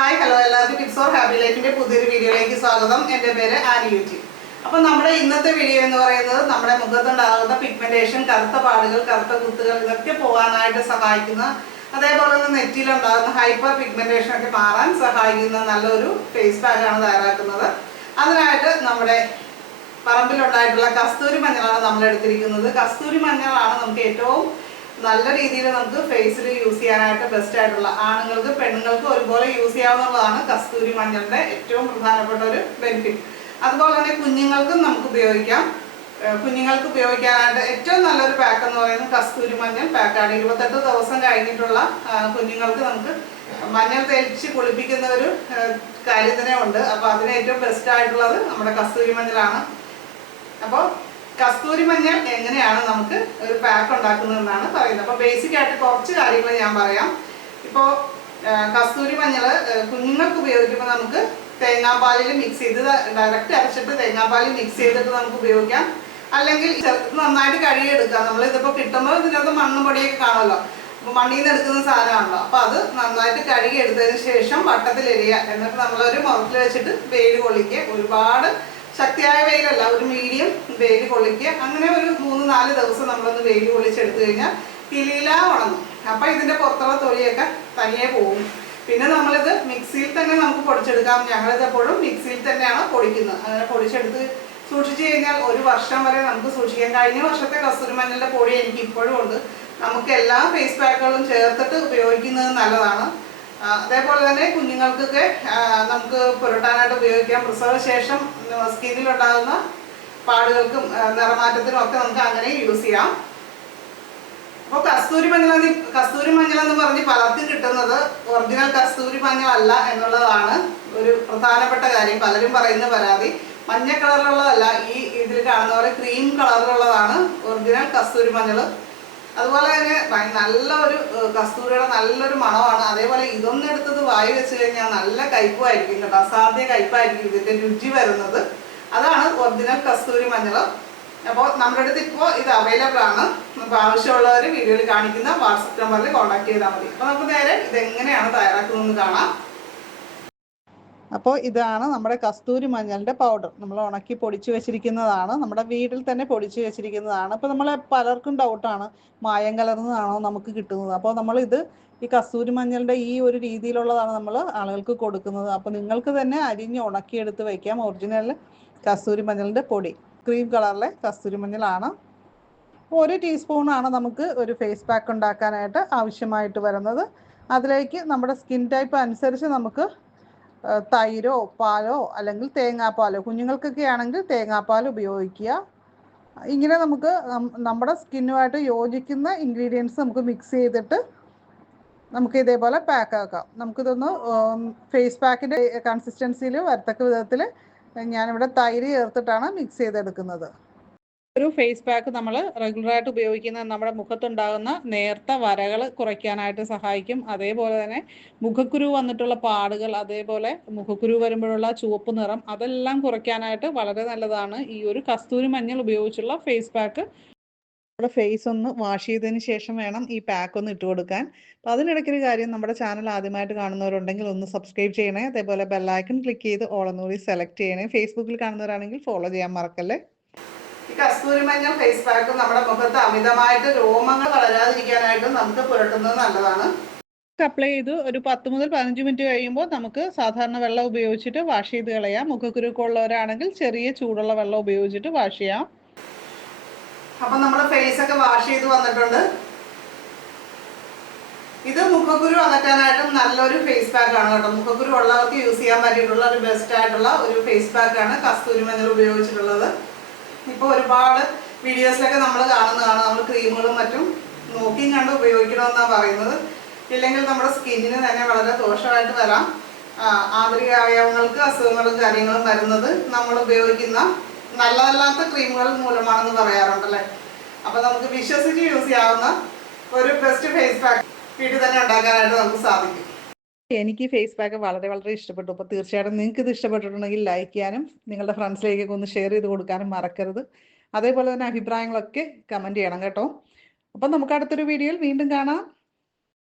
Hi hello എല്ലാവർക്കും tips four happy ലൈഫിന്റെ പുതിയൊരു വീഡിയോയിലേക്ക് സ്വാഗതം. എൻ്റെ പേര് ആനി യൂറ്റി. അപ്പം നമ്മുടെ ഇന്നത്തെ വീഡിയോ എന്ന് പറയുന്നത് നമ്മുടെ മുഖത്തുണ്ടാകുന്ന പിഗ്മെന്റേഷൻ, കറുത്ത പാടുകൾ, കറുത്ത കുത്തുകൾ ഇതൊക്കെ പോകാനായിട്ട് സഹായിക്കുന്ന, അതേപോലെ തന്നെ നെറ്റിയിലുണ്ടാകുന്ന ഹൈപ്പർ പിഗ്മെന്റേഷൻ ഒക്കെ മാറാൻ സഹായിക്കുന്ന നല്ലൊരു ഫേസ് പാക്കാണ് തയ്യാറാക്കുന്നത്. അതിനായിട്ട് നമ്മുടെ പറമ്പിലുണ്ടായിട്ടുള്ള കസ്തൂരി മഞ്ഞളാണ് നമ്മൾ എടുത്തിരിക്കുന്നത്. കസ്തൂരി മഞ്ഞളാണ് നമുക്ക് ഏറ്റവും നല്ല രീതിയിൽ നമുക്ക് ഫേസിൽ യൂസ് ചെയ്യാനായിട്ട് ബെസ്റ്റ് ആയിട്ടുള്ള, ആണുങ്ങൾക്ക് പെണ്ണുങ്ങൾക്ക് ഒരുപോലെ യൂസ് ചെയ്യാവുന്നതാണ് കസ്തൂരി മഞ്ഞളുടെ ഏറ്റവും പ്രധാനപ്പെട്ട ഒരു ബെനിഫിറ്റ്. അതുപോലെ തന്നെ കുഞ്ഞുങ്ങൾക്കും നമുക്ക് ഉപയോഗിക്കാം. കുഞ്ഞുങ്ങൾക്ക് ഉപയോഗിക്കാനായിട്ട് ഏറ്റവും നല്ലൊരു പാക്ക് എന്ന് പറയുന്നത് കസ്തൂരി മഞ്ഞൾ പാക്കാണ്. 28 ദിവസം കഴിഞ്ഞിട്ടുള്ള കുഞ്ഞുങ്ങൾക്ക് നമുക്ക് മഞ്ഞൾ തേച്ച് കുളിപ്പിക്കുന്ന ഒരു കാര്യത്തിനെ ഉണ്ട്. അപ്പോൾ അതിന് ഏറ്റവും ബെസ്റ്റ് ആയിട്ടുള്ളത് നമ്മുടെ കസ്തൂരി മഞ്ഞളാണ്. അപ്പോൾ കസ്തൂരി മഞ്ഞൾ എങ്ങനെയാണ് നമുക്ക് ഒരു പാക്ക് ഉണ്ടാക്കുന്നതെന്നാണ് പറയുന്നത്. അപ്പോൾ ബേസിക് ആയിട്ട് കുറച്ച് കാര്യങ്ങൾ ഞാൻ പറയാം. ഇപ്പോൾ കസ്തൂരി മഞ്ഞൾ കുഞ്ഞുങ്ങൾക്ക് ഉപയോഗിക്കുമ്പോൾ നമുക്ക് തേങ്ങാപ്പാലിൽ മിക്സ് ചെയ്ത് ഡയറക്റ്റ് അരച്ചിട്ട് തേങ്ങാപ്പാലിൽ മിക്സ് ചെയ്തിട്ട് നമുക്ക് ഉപയോഗിക്കാം. അല്ലെങ്കിൽ നന്നായിട്ട് കഴുകിയെടുക്കാം. നമ്മളിതിപ്പോൾ കിട്ടുമ്പോൾ ഇതിനകത്ത് മണ്ണും പൊടിയൊക്കെ കാണുമല്ലോ, അപ്പോൾ മണ്ണിൽ നിന്ന് എടുക്കുന്ന സാധനമാണല്ലോ. അപ്പോൾ അത് നന്നായിട്ട് കഴുകിയെടുത്തതിന് ശേഷം വട്ടത്തിലെരിയുക. എന്നിട്ട് നമ്മളൊരു മുറത്തിൽ വെച്ചിട്ട് വെയിൽ കൊള്ളിക്കുക. ഒരുപാട് ശക്തിയായ വെയിലല്ല, ഒരു മീഡിയം വെയിൽ കൊള്ളിക്കുക. അങ്ങനെ ഒരു 3-4 ദിവസം നമ്മളൊന്ന് വെയിൽ കൊള്ളിച്ചെടുത്തു കഴിഞ്ഞാൽ കിളിയില ഉണങ്ങും. അപ്പം ഇതിൻ്റെ പുറത്തുള്ള തൊലിയൊക്കെ തനിയെ പോകും. പിന്നെ നമ്മളിത് മിക്സിയിൽ തന്നെ നമുക്ക് പൊടിച്ചെടുക്കാം. ഞങ്ങളിത് എപ്പോഴും മിക്സിയിൽ തന്നെയാണ് പൊടിക്കുന്നത്. അങ്ങനെ പൊടിച്ചെടുത്ത് സൂക്ഷിച്ചു കഴിഞ്ഞാൽ 1 വർഷം വരെ നമുക്ക് സൂക്ഷിക്കാം. കഴിഞ്ഞ വർഷത്തെ കസ്തൂരി മഞ്ഞളുടെ പൊടി എനിക്ക് ഇപ്പോഴും ഉണ്ട്. നമുക്ക് എല്ലാ ഫേസ് പാക്കുകളും ചേർത്തിട്ട് ഉപയോഗിക്കുന്നത് നല്ലതാണ്. അതേപോലെ തന്നെ കുഞ്ഞുങ്ങൾക്കൊക്കെ നമുക്ക് പുരട്ടാനായിട്ട് ഉപയോഗിക്കാം. പ്രസവശേഷം സ്കിന്നിലുണ്ടാകുന്ന പാടുകൾക്കും നിറമാറ്റത്തിനും ഒക്കെ നമുക്ക് അങ്ങനെ യൂസ് ചെയ്യാം. അപ്പോൾ കസ്തൂരി മഞ്ഞൾ എന്ന് പറഞ്ഞ് പലർക്കും കിട്ടുന്നത് ഒറിജിനൽ കസ്തൂരി മഞ്ഞളല്ല എന്നുള്ളതാണ് ഒരു പ്രധാനപ്പെട്ട കാര്യം. പലരും പറയുന്ന പരാതി മഞ്ഞ കളറിലുള്ളതല്ല, ഈ ഇതിൽ കാണുന്ന പോലെ ക്രീം കളറിലുള്ളതാണ് ഒറിജിനൽ കസ്തൂരി മഞ്ഞൾ. അതുപോലെ തന്നെ നല്ലൊരു കസ്തൂരിയുടെ നല്ലൊരു മണമാണ്. അതേപോലെ ഇതൊന്നും എടുത്തത് വായി വെച്ച് കഴിഞ്ഞാൽ നല്ല കയ്പായിരിക്കും കേട്ടോ, അസാധ്യ കയ്പായിരിക്കും ഇതിൻ്റെ രുചി വരുന്നത്. അതാണ് ഒറിജിനൽ കസ്തൂരി മഞ്ഞൾ. അപ്പോൾ നമ്മുടെ അടുത്ത് ഇപ്പോൾ ഇത് അവൈലബിൾ ആണ്. അപ്പോൾ ആവശ്യമുള്ളവർ വീഡിയോയിൽ കാണിക്കുന്ന വാട്സപ്പ് നമ്പറിൽ കോൺടാക്ട് ചെയ്താൽ മതി. അപ്പോൾ നമുക്ക് നേരെ ഇതെങ്ങനെയാണ് തയ്യാറാക്കുന്നതെന്ന് കാണാം. അപ്പോൾ ഇതാണ് നമ്മുടെ കസ്തൂരി മഞ്ഞളിൻ്റെ പൗഡർ. നമ്മൾ ഉണക്കി പൊടിച്ച് വെച്ചിരിക്കുന്നതാണ്, നമ്മുടെ വീട്ടിൽ തന്നെ പൊടിച്ച് വെച്ചിരിക്കുന്നതാണ്. അപ്പോൾ നമ്മൾ പലർക്കും ഡൗട്ടാണ് മായം കലർന്നതാണോ നമുക്ക് കിട്ടുന്നത്. അപ്പോൾ നമ്മളിത് ഈ കസ്തൂരി മഞ്ഞളിൻ്റെ ഈ ഒരു രീതിയിലുള്ളതാണ് നമ്മൾ ആളുകൾക്ക് കൊടുക്കുന്നത്. അപ്പോൾ നിങ്ങൾക്ക് തന്നെ അരിഞ്ഞ് ഉണക്കിയെടുത്ത് വയ്ക്കാം. ഒറിജിനൽ കസ്തൂരി മഞ്ഞളിൻ്റെ പൊടി ക്രീം കളറിലെ കസ്തൂരി മഞ്ഞളാണ്. 1 ടീസ്പൂണാണ് നമുക്ക് ഒരു ഫേസ് പാക്ക് ഉണ്ടാക്കാനായിട്ട് ആവശ്യമായിട്ട് വരുന്നത്. അതിലേക്ക് നമ്മുടെ സ്കിൻ ടൈപ്പ് അനുസരിച്ച് നമുക്ക് തൈരോ പാലോ അല്ലെങ്കിൽ തേങ്ങാപ്പാലോ, കുഞ്ഞുങ്ങൾക്കൊക്കെ ആണെങ്കിൽ തേങ്ങാപ്പാൽ ഉപയോഗിക്കുക. ഇങ്ങനെ നമുക്ക് നമ്മുടെ സ്കിന്നുമായിട്ട് യോജിക്കുന്ന ഇൻഗ്രീഡിയൻസ് നമുക്ക് മിക്സ് ചെയ്തിട്ട് നമുക്ക് ഇതേപോലെ പാക്ക് ആക്കാം. നമുക്കിതൊന്ന് ഫേസ് പാക്കിൻ്റെ കൺസിസ്റ്റൻസിയിൽ വരത്തക്ക വിധത്തിൽ ഞാനിവിടെ തൈര് ചേർത്തിട്ടാണ് മിക്സ് ചെയ്തെടുക്കുന്നത്. ഒരു ഫേസ് പാക്ക് നമ്മൾ റെഗുലറായിട്ട് ഉപയോഗിക്കുന്ന നമ്മുടെ മുഖത്തുണ്ടാകുന്ന നേർത്ത വരകൾ കുറയ്ക്കാനായിട്ട് സഹായിക്കും. അതേപോലെ തന്നെ മുഖക്കുരു വന്നിട്ടുള്ള പാടുകൾ, അതേപോലെ മുഖക്കുരു വരുമ്പോഴുള്ള ചുവപ്പ് നിറം, അതെല്ലാം കുറയ്ക്കാനായിട്ട് വളരെ നല്ലതാണ് ഈ ഒരു കസ്തൂരി മഞ്ഞൾ ഉപയോഗിച്ചുള്ള ഫേസ് പാക്ക്. നമ്മുടെ ഫേസ് ഒന്ന് വാഷ് ചെയ്തതിന് ശേഷം വേണം ഈ പാക്ക് ഒന്ന് ഇട്ട് കൊടുക്കാൻ. അപ്പോൾ അതിനിടയ്ക്കൊരു കാര്യം, നമ്മുടെ ചാനൽ ആദ്യമായിട്ട് കാണുന്നവരുണ്ടെങ്കിൽ ഒന്ന് സബ്സ്ക്രൈബ് ചെയ്യണേ. അതേപോലെ ബെല്ലൈക്കൺ ക്ലിക്ക് ചെയ്ത് ഓൾ എന്നുകൂടി സെലക്ട് ചെയ്യണേ. ഫേസ്ബുക്കിൽ കാണുന്നവരാണെങ്കിൽ ഫോളോ ചെയ്യാൻ മറക്കല്ലേ. ഈ കസ്തൂരി മഞ്ഞൾ ഫേസ് പാക്ക് നമ്മുടെ മുഖത്ത് അമിതമായിട്ട് രോമങ്ങൾ വളരാതിരിക്കാനായിട്ടും നമുക്ക് പുരട്ടുന്നത് നല്ലതാണ്. അപ്ലൈ ചെയ്ത് ഒരു 10 മുതൽ 15 മിനിറ്റ് കഴിയുമ്പോൾ നമുക്ക് സാധാരണ വെള്ളം ഉപയോഗിച്ചിട്ട് വാഷ് ചെയ്ത് കളയാം. മുഖക്കുരുക്കുള്ളവരാണെങ്കിൽ ചെറിയ ചൂടുള്ള വെള്ളം ഉപയോഗിച്ചിട്ട് വാഷ് ചെയ്യാം. അപ്പം നമ്മൾ ഫേസ് ഒക്കെ വാഷ് ചെയ്ത് വന്നിട്ടുണ്ട്. ഇത് മുഖക്കുരു അകറ്റാനായിട്ടും നല്ലൊരു ഫേസ് പാക്ക് ആണ് കേട്ടോ. മുഖക്കുരു ഉള്ളവർക്ക് യൂസ് ചെയ്യാൻ പറ്റിയിട്ടുള്ള ഒരു ബെസ്റ്റ് ആയിട്ടുള്ള ഒരു ഫേസ് പാക്കാണ് കസ്തൂരി മഞ്ഞൾ ഉപയോഗിച്ചിട്ടുള്ളത്. ഇപ്പോൾ ഒരുപാട് വീഡിയോസിലൊക്കെ നമ്മൾ കാണുന്നതാണ്, നമ്മൾ ക്രീമുകളും മറ്റും നോക്കിയും കണ്ട് ഉപയോഗിക്കണമെന്നാണ് പറയുന്നത്. ഇല്ലെങ്കിൽ നമ്മുടെ സ്കിന്നിന് തന്നെ വളരെ ദോഷമായിട്ട് വരാം. ആന്തരിക അവയവങ്ങൾക്ക് അസുഖങ്ങളും കാര്യങ്ങളും വരുന്നത് നമ്മൾ ഉപയോഗിക്കുന്ന നല്ലതല്ലാത്ത ക്രീമുകൾ മൂലമാണെന്ന് പറയാറുണ്ടല്ലേ. അപ്പോൾ നമുക്ക് വിശ്വസിച്ച് യൂസ് ചെയ്യാവുന്ന ഒരു ബെസ്റ്റ് ഫേസ് പാക്ക് വീട്ടിൽ തന്നെ ഉണ്ടാക്കാനായിട്ട് നമുക്ക് സാധിക്കും. എനിക്ക് ഫേസ് പാക്ക് വളരെ വളരെ ഇഷ്ടപ്പെട്ടു. അപ്പോൾ തീർച്ചയായിട്ടും നിങ്ങൾക്ക് ഇത് ഇഷ്ടപ്പെട്ടിട്ടുണ്ടെങ്കിൽ ലൈക്ക് ചെയ്യാനും നിങ്ങളുടെ ഫ്രണ്ട്സിലേക്കൊക്കെ ഒന്ന് ഷെയർ ചെയ്ത് കൊടുക്കാനും മറക്കരുത്. അതേപോലെ തന്നെ അഭിപ്രായങ്ങളൊക്കെ കമൻറ്റ് ചെയ്യണം കേട്ടോ. അപ്പം നമുക്ക് അടുത്തൊരു വീഡിയോയിൽ വീണ്ടും കാണാം.